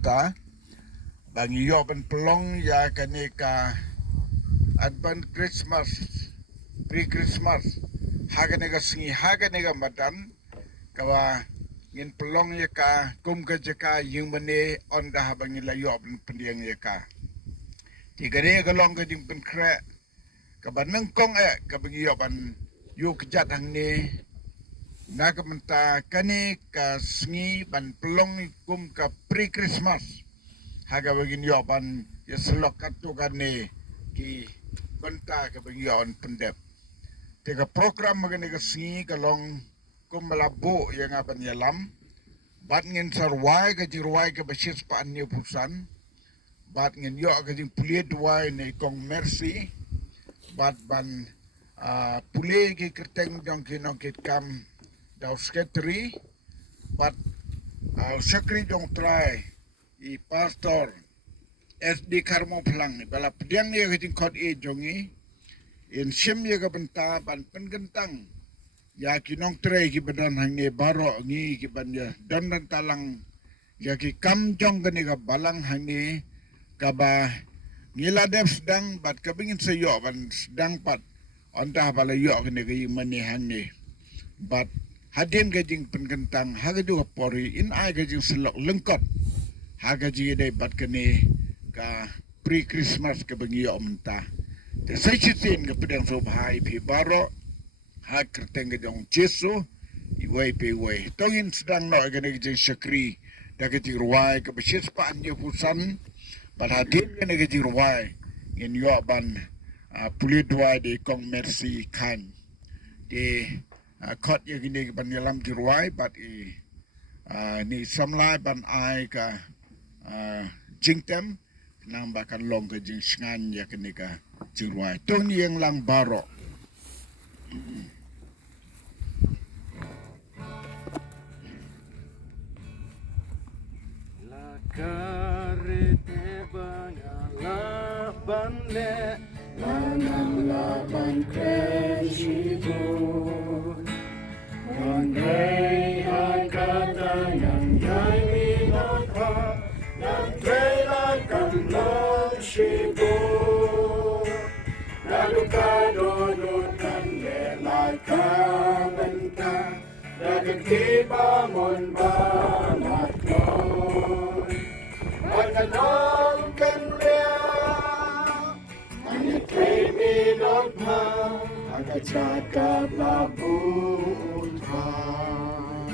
ta bang yo ban pelong ya kaneka advan Christmas pre-Christmas haganega singi haganega madan kawa ngin pelong ya ka kum ka jaka yung mane on da bang ila yo ban pendiang ya ka tigare ka long ka ding pen kre ka ban nangkong ka bang yo ban yu kejat hang ni nakamenta kani ka singi ban pelong kum ka pre-Christmas haga bagin yo ban ya selok katu kani ki benta ka bagin yo on pendep tega program magani ka singi ka long kum malabo yang aban yalam bat ngin sarwai ka jirwai ka basis pa anyo pusan bat ngin yo ka jing pulie duwai ne kong mercy bat ban pulie ki kerteng jong ki nong kit kam daw sekretary but sekretary dong try I pastor SD Karmo Plang bala pediang ni keting kod jongi in sim ye ka benta ban pengentang ya kinong try ki badan hang ni baro ngi ki ban ya dan talang ya ki kam jong gani ka balang hang ni ka ba ngila dep sedang bat kabingin sayo ban sedang pat ontah bala yo kene ka mani hang ni but hadin gajing pengentang haga juga pori in ai gajing selok lengkot haga ji dai bat kene ka pre Christmas ke bengi omta te sai chitin ke pedang so bhai pi baro ha kerteng gajong jesu I wai pe wai tongin sedang no gane gajing syakri da gajing ruai ke besis pa anjo pusan bat hadin gane gajing ruai in yo ban puli dua de kong mercy kan de kot ya gini ban yalam jiruai bat ni samlai ban ai ka jingtem nang bakan long ke jing sngan ya kini ka jiruai tong ni yang lang baro la carete banyala banle la ban crescido Andrei hai kata yang jai minaka Andrei la kamlong shibo Lalu kadonutan le la kabenta Dagang tiba mon banat loy Pagkanong kanria Angit kay minogma Jaka labut hai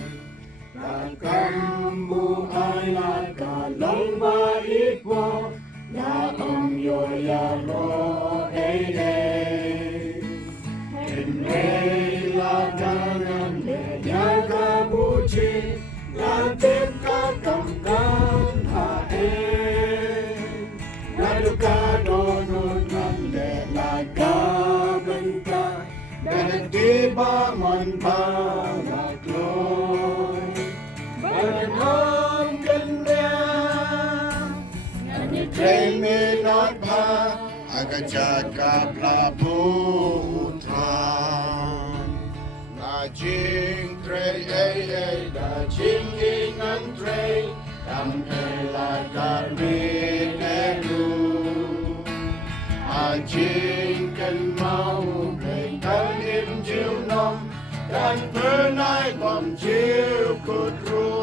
Lakam buhay lakalong bait mo La yo ya lo Enway lagangan le yaga buji Latim kakamkan haen Lalukadonunan le lagabenta Dan tiba man balakloy Balang kenya Nani train me not pa Aga Jaka plaputra Na jing tray Da jing ingan tray Tam elagarmin elu Ajing kan mau Dan im jiu nom Dan pernai bom jiu kudru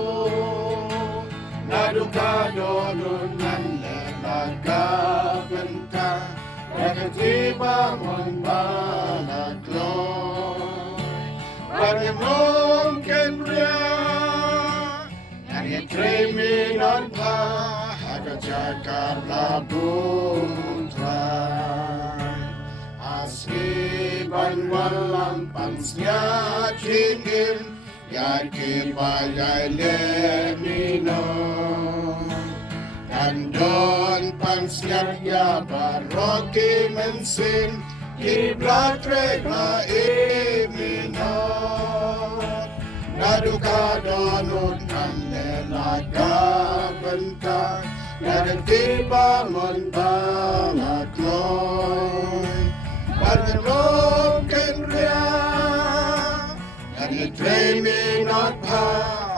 Naduka donunan lelaga benta Dan tiba mon balakloy Bagi mungkin ria Dan yetremi non pa Aga Jaka labutra Asli ban walang pansnya cingin Yaki bayay lemino Dan don pansnya ya baroki mensin Kiblat reba imino Naduka donut kan lelaga benta Dan tiba mon balakloy Pagkalong kenria Dan yetremi not pa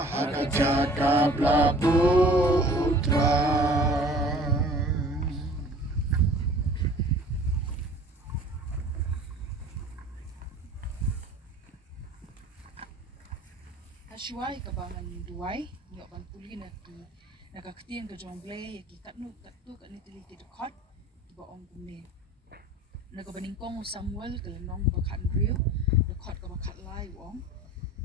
Haka Jaka plaputra shuai ka bangan duai nyok ban puli na ki na ka ktien ka jong Blei ki kat nu kat tu kat ni tili ki dekot ba ong kumne na ka baning kong Samuel ka lenong ba khat riu dekot ka ba khat lai wong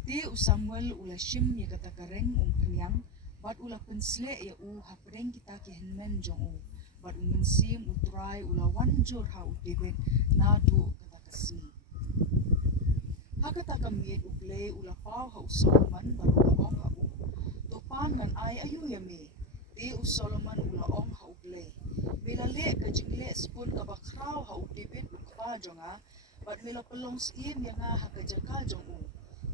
ti u Samuel ula shim ye ka ta kareng penyang bat ula pensle ya u ha preng kita ki henmen jong u bat u mensim u try ula wanjur ha u David na du kata kasni Hakata kamiet u Blei ula pau ha u Solomon baru ula ong ha u. Topan ngan ai ayu ya me. Ti u Solomon ula ong ha u Blei. Mila le ka jing le spun ka bakrau ha u David u kpa jonga. Bat mila pelong siem ya nga ha ka Jaka jong u.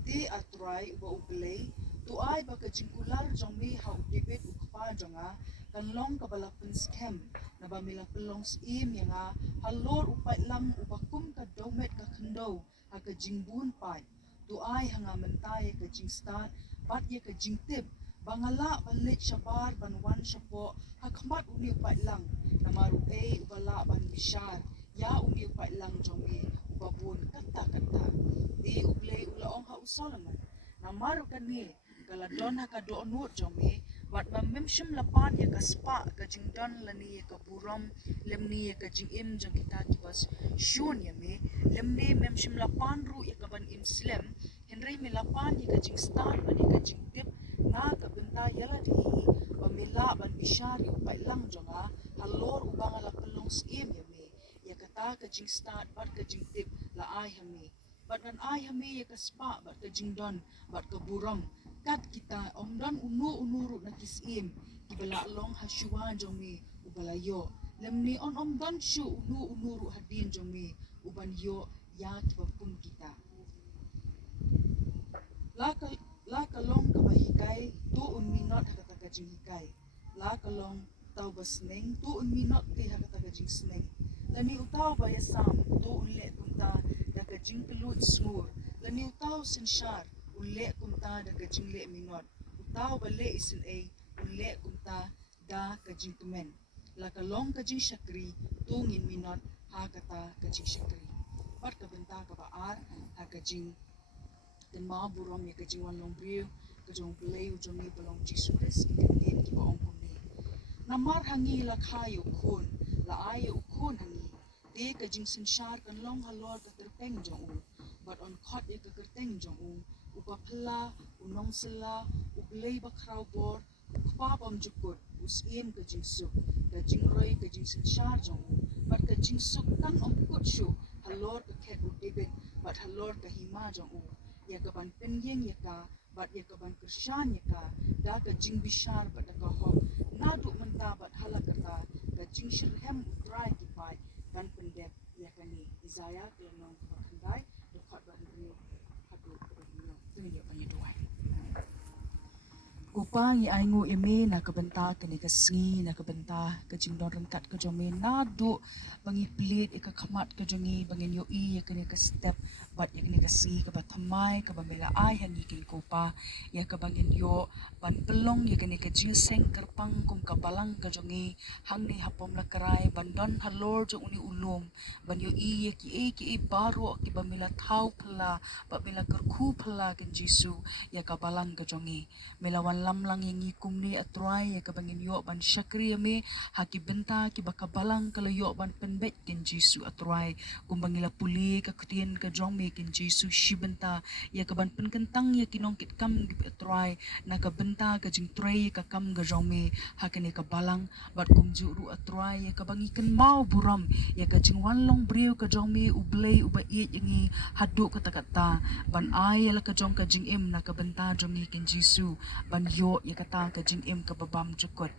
Ti atrai u ba u Blei. Tu ai ba ka jing kular jong me ha u David u kpa jonga. Kan long ka balapan skem. Na ba mila pelong siem ya nga. Halor upai lang ubakum ka domet ka kendo. Ha ka jing bun pai tu ai hanga mentai ka jing start bat ye ka jing tip bangala balit shabar ban wan shapo ha khmat uni pai lang namaru ubala ban bishar ya uni pai lang jonge ubabun kata kata di ublei ula ong ha u Solomon namaru kani kala don ha ka do nut jonge bat mamim shim lapan ya ka spa ka jing don lani ka buram lemni ka jing im jong kita ki bas shun ya me lemni mem shim lapan ru ya ka ban im slem henry mi lapan ya ka jing start ban ya ka jing tip na ka benta yala di ba mila ban bishar ya pai lang jonga halor ubanga la pelong siem ya me ya kata ka jing start bat ka jing tip la ai ha me bat kan ai ha me ya ka spa bat ka jing don bat ka buram kat kita omdan unu na kisim ibala long hashua jomi ubala yo lemni on omdan shu unu hadin jomi uban yo ya kibapun kita la kalong ka bahikai tu un minot hakata ka jing hikai la kalong tau basneng tu un minot ti hakata ka jing sneng lani utaw ba yasam tu un le kunta da ka jing kelut smur lani utaw sinshar ule kumta da kajing le minot utaw bale isin ay ule kumta da kajing kemen la kalong kajing syakri tungin minot ha kata kajing syakri pat ka benta ka baar ha kajing den ma burom ya kajing wan long briu kajong Blei ujong ni balong jisuris ikatin ki baong kumni namar hangi la khayo khun la ayo khun hangi te kajing sinshar kan long halor ka terpeng jong u but on khot ya ka kerteng jong u upapla unong sila ublei bakrau bor ukpa bom jukut usiem ka jingsuk ka jingroi ka jingsin shar jong but ka jingsuk kan om kut shu halor ka khet u debit but halor ka hima jong u ya ka ban penyeng ya ka but ya ka ban kershan ya ka da ka jing bishar but ka hok nadu menta but halakata ka jing shirhem utrai ki pai dan pendep ya ka ni Isaya kelenong ka khandai the khot ban ni hadu ka ni tunyo panyeduai Kupang i aingu ime na kabenta kini kasngi na kabenta ka jingdon rengkat ka jomi na du bangi plit ika khamat ka jongi bangin yo i kini ka step bat ya kini kasngi ka bathamai ka bamela ai hangi kin kupa ya ka bangin yo ban pelong ya kini ka jingseng kerpang kum ka balang ka jongi hang ni ha Pomlakrai bandon halor jong uni ulum ban yo i ki baru ki bamela thau phala bamela kerku phala kin Jisu ya ka balang ka jongi melawan lamlang yang ikum ni atrai ya kabangin yo ban syakri me haki benta ki bakabalang kalau yo ban penbet kin Jisu atrai kumbangila puli ka kutien ka jong me kin Jisu shibenta ya kaban penkentang ya kinongkit kam gi atrai na ka benta ka jing trai ka kam ga jong me hakene ka balang bat kum juru atrai ya kabangi ken mau buram ya ka jing wanlong briu ka jong me ublei uba i yangi hadu kata kata ban ai la ka jong ka jing im na ka benta jong ni kin Jisu ban yo ya kata ka jing im ka babam jukot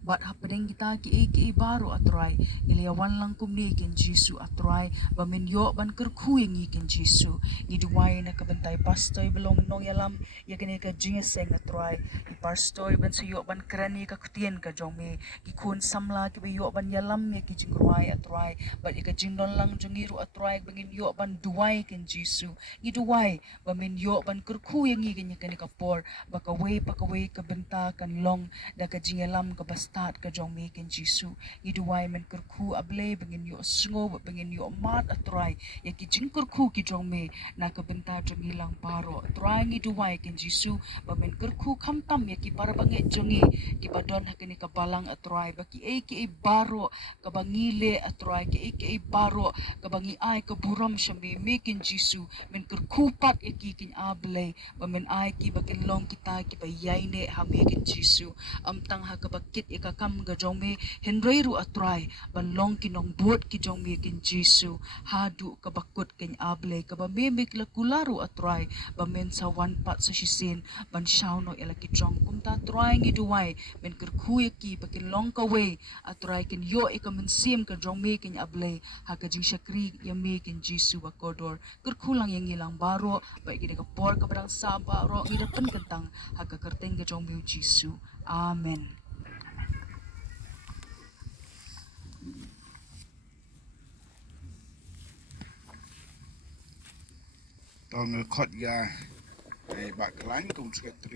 bat hapedeng kita ki baru atrai iliawan lang kumni kin Jisu atrai bamin yo ban kerku yang kin Jisu ni duwai na kabantay pastoy belong nong yalam ya kini ka jingeseng atrai i pastoy ban suyo ban krani ka kutien ka jongme ki kun samla ki yo ban yalam ya ki jingruai atrai bat ika jingdon lang jongiru atrai bangin yo ban duwai kin Jisu ni duwai bamin yo ban kerku yang kin kini ka por pakaway ka benta kan long da ka jingelam ka start ka jong me ken Jisu i duai men kerku ablei bengin yo sngo bengin yo mat atrai ya ki jing kerku ki jong me na ka benta jong ilang baro trai ngi duai ken Jisu ba men kerku kham tam ya ki par bange jongi ki badon hakini ka balang atrai ba ki e baro ka bangile atrai ki e baro ka bangi ai ka buram shame me ken Jisu men kerku pat ya ki kin ablei ba men ai ki ba ken long kita ki ba yaine ha me ken Jisu tang ha ka bakit ikakam ga jongme henrei ru atrai ban long kinong buat ki jongme kin Jisu hadu ka bakut ken able ka ba memik la kularu atrai ba men sa wan pat sa shisin ban shauno ela ki jong kumta trai ngi duai men ker khu ki ba kin long ka we atrai kin yo ikamen sim ka jongme kin able ha ka jing shakri yame kin Jisu ba kodor ker kulang yang ilang baro ba ki ka por ka barang sa baro ngi dapen kentang ha ka kerteng ka jongme Jisu. Amen. Tong khot ya bak lain kum sekretari